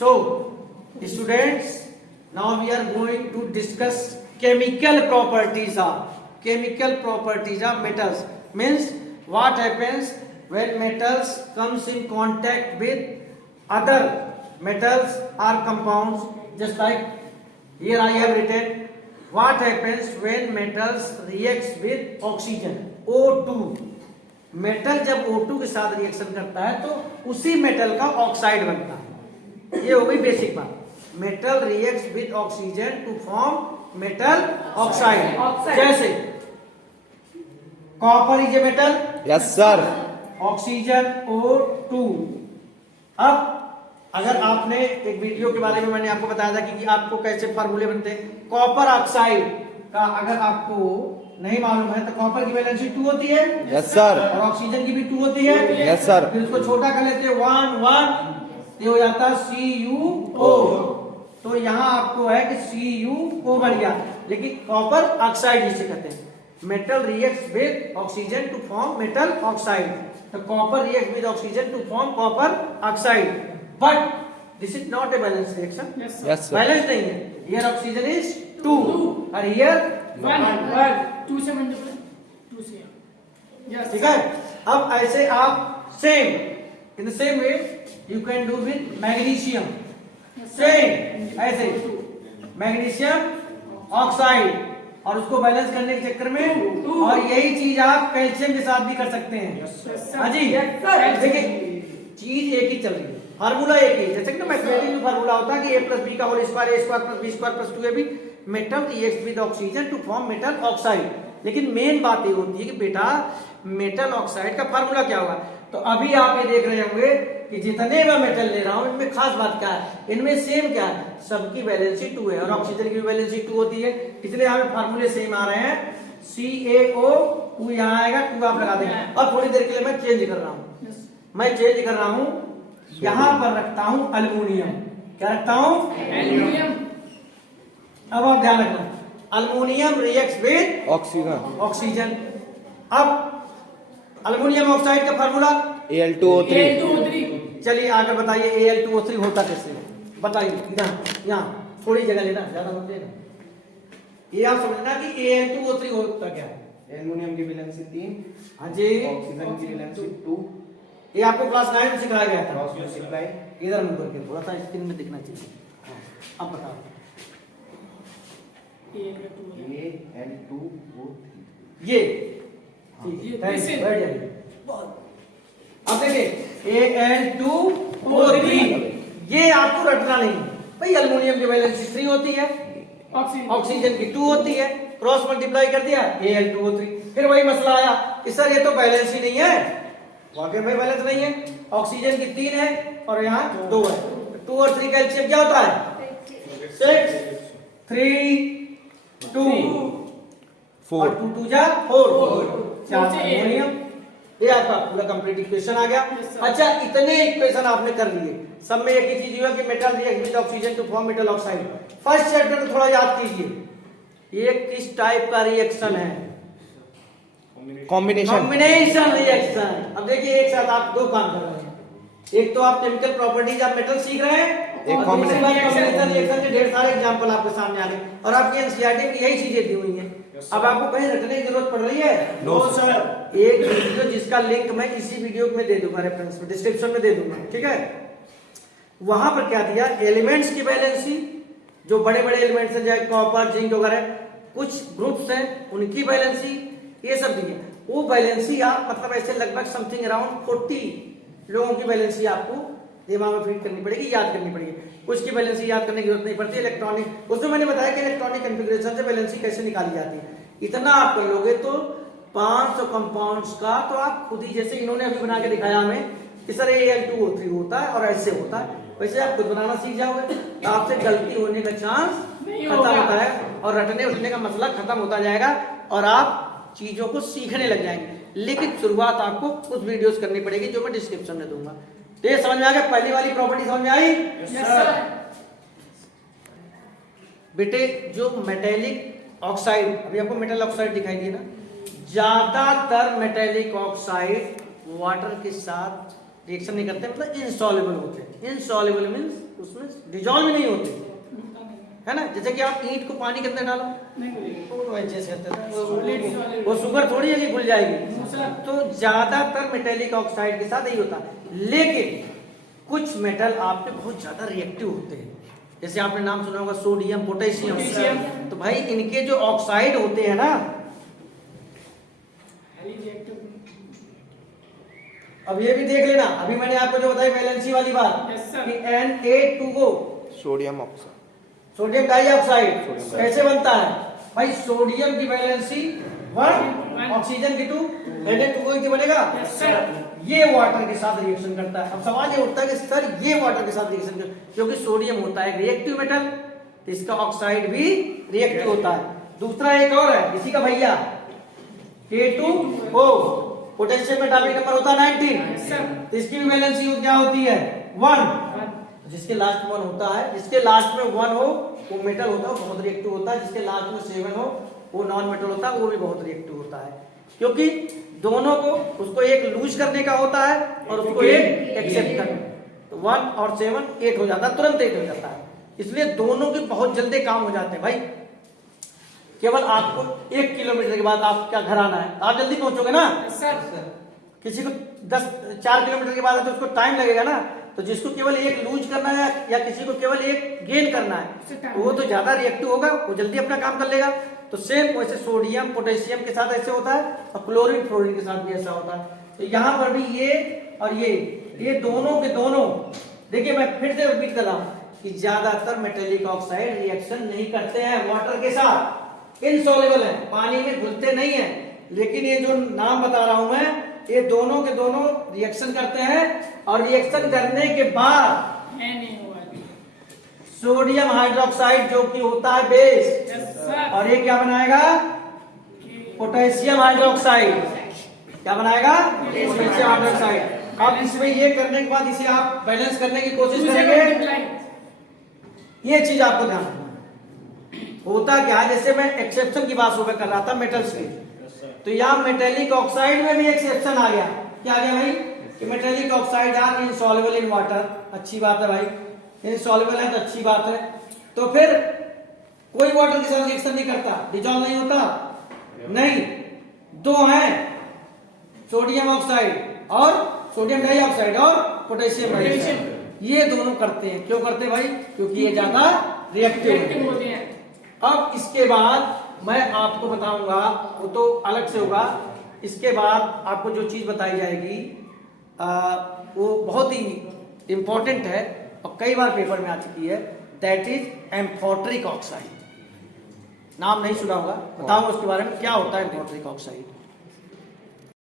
So students, now we are going to discuss chemical properties of metals. Means what happens when metals comes in contact with other metals or compounds. Just like here I have written, what happens when metals reacts with oxygen, O2. Metal जब O2 के साथ reaction करता है तो उसी metal का oxide बनता है। ये हो गई बेसिक बात। Metal reacts with oxygen to form metal oxide. जैसे copper is a metal, yes sir. Oxygen O2। अब अगर आपने एक वीडियो के बारे में मैंने आपको बताया था कि आपको कैसे फार्मूले बनते हैं। कॉपर ऑक्साइड का अगर आपको नहीं मालूम है तो कॉपर की वैलेंसी 2 होती है, यस सर। और ऑक्सीजन की भी 2 होती है, यस सर। फिर उसको छोटा कर लेते हैं 1 1, ये हो जाता है CuO। तो यहाँ आपको है कि CuO बन गया, लेकिन कॉपर ऑक्साइड जिसे कहते हैं। Metal reacts with oxygen to form metal oxide. तो copper reacts with oxygen to form copper oxide, but this is not a balance reaction. Yes sir. Balance नहीं है। हियर ऑक्सीजन इज 2 और here 1। 2 से multiply 2 से। Yes ठीक है। अब ऐसे आप same in the same way you can do with magnesium. Same ऐसे मैग्नीशियम ऑक्साइड, और उसको बैलेंस करने के चक्कर में, और यही चीज आप कैल्शियम के साथ भी कर सकते हैं। हाँ जी, देखिए चीज एक ही चल रही है, फार्मूला एक ही। जैसे कि मैथमेटिक्स में फार्मूला होता है कि a + b का whole square, a² + b² + 2ab। Metal reacts with oxygen to form metal oxide. लेकिन मेन बात ये होती है कि बेटा मेटल ऑक्साइड का फार्मूला क्या होगा। तो अभी आप ये देख रहे होंगे कि जितने मैं मेटल ले रहा हूं इनमें खास बात क्या है, इनमें सेम क्या है, सबकी वैलेंसी 2 है और ऑक्सीजन की भी वैलेंसी 2 होती है। इसलिए यहाँ पे फार्मूले सेम आ रहे हैं। CaO 2 यहाँ आएगा, 2 आप लगा देंगे। और थोड़ी देर के लिए मैं चेंज कर रहा हूँ, मैं चेंज कर रहा हूँ, यहाँ पर रखता हूँ अल्युमिनियम। क्या रखता हूँ? एल्युमिनियम। अब आप ध्यान रखना, अल्युमिनियम रिएक्ट्स विद ऑक्सीजन। अब अल्युमिनियम ऑक्साइड का फार्मूला Al2O3। चलिए आकर बताइए Al2O3 होता कैसे, बताइए। यहाँ थोड़ी जगह लेना, ज्यादा मत लेना। ये आप समझना कि Al2O3 होता क्या है। एल्युमिनियम की वैलेंसी 3, हाँ जी, ऑक्सीजन की वैलेंसी 2। ये आपको क्लास 9 में सिखाया गया था। Cross multiply. इधर मुंह करके थोड़ा सा स्क्रीन में दिखना चाहिए। हाँ, अब बताओ। Al2O3। ये ये बैठ कैसे? जाइए। अब देखिए Al2O3, ये आपको रटना नहीं भाई। अल्युमिनियम की वैलेंसी 3 होती है, ऑक्सीजन की 2 होती है, क्रॉस मल्टीप्लाई कर दिया Al2O3। फिर वही मसला आया कि सर ये तो बैलेंस ही नहीं है। वाकई में बैलेंस नहीं है। ऑक्सीजन की 3 है और यहाँ 2 है। 2 और 3 का एलसीएम क्या होता है? 6 3 2 और 2 2 जा 4 अल्युमिनियम। ये आपका पूरा कंप्लीट इक्वेशन आ गया। अच्छा, इतने इक्वेशन आपने कर लिए, सब में एक ही चीज हुआ कि metal react with oxygen to form metal oxide. First chapter में थोड़ा याद कीजिए, ये किस टाइप का रिएक्शन है? Combination reaction. अब देखिए एक साथ आप 2 काम कर रहे हैं। एक तो आप केमिकल प्रॉपर्टीज ऑफ मेटल सीख रहे हैं, एक और दूसरी बात कॉम्बिनेशन रिएक्शन के ढेर सारे एग्जांपल आपके सामने आ गए, और आपकी एनसीईआरटी में यही चीजें दी हुई हैं। अब आपको कहीं रटने की जरूरत पड़ रही है? No sir. एक वीडियो जिसका लिंक मैं इसी वीडियो में दे दूंगा, रेफरेंस में डिस्क्रिप्शन में दे दूंगा, ठीक है। वहां पर क्या दिया, एलिमेंट्स की वैलेंसी, जो बड़े बड़े एलिमेंट्स हैं जैसे कॉपर जिंक वगैरह, कुछ ग्रुप्स हैं उनकी वैलेंसी, ये सब दिए। वो वैलेंसी आप मतलब ऐसे लगभग समथिंग अराउंड 40 लोगों की वैलेंसी आपको दिमाग में फीड करनी पड़ेगी, याद करनी पड़ेगी। कुछ की वैलेंसी याद करने की जरूरत नहीं पड़ती। इलेक्ट्रॉनिक, उसमें मैंने बताया कि इलेक्ट्रॉनिक कॉन्फ़िगरेशन से वैलेंसी कैसे निकाली जाती है। इतना आप कर लोगे तो 500 कंपाउंड्स का तो आप खुद ही, जैसे इन्होंने अभी बना के दिखाया हमें कि सर Al2O3 होता है और ऐसे होता है, वैसे आप खुद बनाना सीख जाओगे तो आपसे गलती होने का चांस खत्म होता है और रटने उठने का मसला खत्म होता जाएगा और आप चीजों को सीखने लग जाएंगे। लेकिन शुरुआत आपको कुछ वीडियोस करनी पड़ेगी जो मैं डिस्क्रिप्शन में दूंगा। तो ये समझ में आ गया, पहली वाली प्रॉपर्टी समझ में आई? Yes sir. बेटे जो मेटेलिक ऑक्साइड, अभी आपको मेटल ऑक्साइड दिखाई दिया ना, ज्यादातर मेटेलिक ऑक्साइड वाटर के साथ रिएक्शन नहीं करते, मतलब इनसॉल्युबल होते हैं। इनसॉल्युबल मींस उसमें डिजॉल्व नहीं होते, है ना। जैसे कि आप ईंट को पानी के अंदर डालो नहीं मिलेगा। तो एडजस्ट करते हैं, Solid, solid। वो शुगर थोड़ी है कि घुल जाएगी। दूसरा तो ज्यादातर मेटेलिक ऑक्साइड के साथ यही होता है, लेकिन कुछ मेटल आपके बहुत ज्यादा रिएक्टिव होते हैं, जैसे आपने नाम सुना होगा सोडियम, पोटेशियम। पोटेशियम। तो भाई इनके जो ऑक्साइड होते हैं ना, highly reactive। अब ये भी देख लेना, अभी मैंने आपको जो बताई वैलेंसी वाली बात Yes, sir। कि Na2O sodium oxide, sodium dioxide sodium कैसे बनता है भाई? सोडियम की वैलेंसी 1, ऑक्सीजन की 2, Na2O की बनेगा। Yes, sir। ये वाटर के साथ रिएक्शन करता है। अब सवाल ये उठता है कि सर ये वाटर के साथ रिएक्शन करता है, क्योंकि सोडियम होता है रिएक्टिव मेटल, तो इसका ऑक्साइड भी रिएक्टिव होता है। दूसरा एक और है इसी का भैया, K2O, पोटेशियम में एटॉमिक नंबर होता है 19, Yes, sir। तो इसकी भी वैलेंसी क्या होती है 1। जिसके लास्ट में 1 होता है, जिसके लास्ट में 1 हो वो मेटल होता है, वो बहुत रिएक्टिव होता है। जिसके लास्ट में 7 हो वो नॉन मेटल होता है, वो भी बहुत रिएक्टिव होता है, क्योंकि दोनों को, उसको एक लूज करने का होता है और उसको एक एक्सेप्ट करना। तो 1 और 7 8 हो जाता है, तुरंत 8 हो जाता है। इसलिए दोनों के बहुत जल्दी काम हो जाते हैं भाई। केवल आपको 1 किलोमीटर के बाद आपका घर आना है, आप जल्दी पहुंचोगे ना। Yes, sir। किसी को 4 किलोमीटर के बाद है तो उसको टाइम लगेगा ना। तो जिसको केवल एक लूज करना है या किसी को केवल एक गेन करना है, तो वो तो ज्यादा रिएक्टिव होगा, वो जल्दी अपना काम कर लेगा। तो सेम वैसे सोडियम पोटेशियम के साथ ऐसे होता है और क्लोरीन फ्लोरीन के साथ भी ऐसा होता है। तो यहाँ पर भी ये और ये दोनों के दोनों, देखिए मैं फिर से रिपीट कर रहा हूँ कि ज्यादातर मेटेलिक ऑक्साइड रिएक्शन नहीं करते हैं वाटर के साथ, इनसॉल्युबल है, पानी में घुलते नहीं है। लेकिन ये जो नाम बता रहा हूं मैं, ये दोनों के दोनों रिएक्शन करते हैं और रिएक्शन करने के बाद नहीं हुआ। सोडियम हाइड्रोक्साइड जो कि होता है बेस, Yes, sir। और ये क्या बनाएगा पोटेशियम हाइड्रोक्साइड। क्या बनाएगा पोटेशियम हाइड्रोक्साइड। अब इसमें ये करने के बाद इसे आप बैलेंस करने की कोशिश करेंगे। ये चीज आपको ध्यान रखना। होता क्या, जैसे मैं एक्सेप्शन की बात सुबह कर रहा था मेटल्स की, तो यहाँ मेटेलिक ऑक्साइड में भी एक्सेप्शन आ गया। क्या आ गया भाई कि metallic oxide are insoluble in water. अच्छी बात है भाई, इनसॉल्युबल है तो अच्छी बात है। तो फिर कोई वाटर के साथ रिएक्शन नहीं करता, डिजॉल्व नहीं होता, नहीं। 2 हैं, सोडियम ऑक्साइड और सोडियम डाइऑक्साइड और पोटेशियम हाइड्रोक्साइड, ये दोनों करते हैं। क्यों करते हैं भाई? क्योंकि ये ज्यादा रिएक्टिव होते हैं। अब इसके बाद मैं आपको बताऊंगा, वो तो अलग से होगा। इसके बाद आपको जो चीज बताई जाएगी वो बहुत ही इंपॉर्टेंट है और कई बार पेपर में आ चुकी है, दैट इज एम्फोटेरिक ऑक्साइड। नाम नहीं सुना होगा, बताऊंगा उसके बारे में क्या होता है एम्फोटेरिक ऑक्साइड।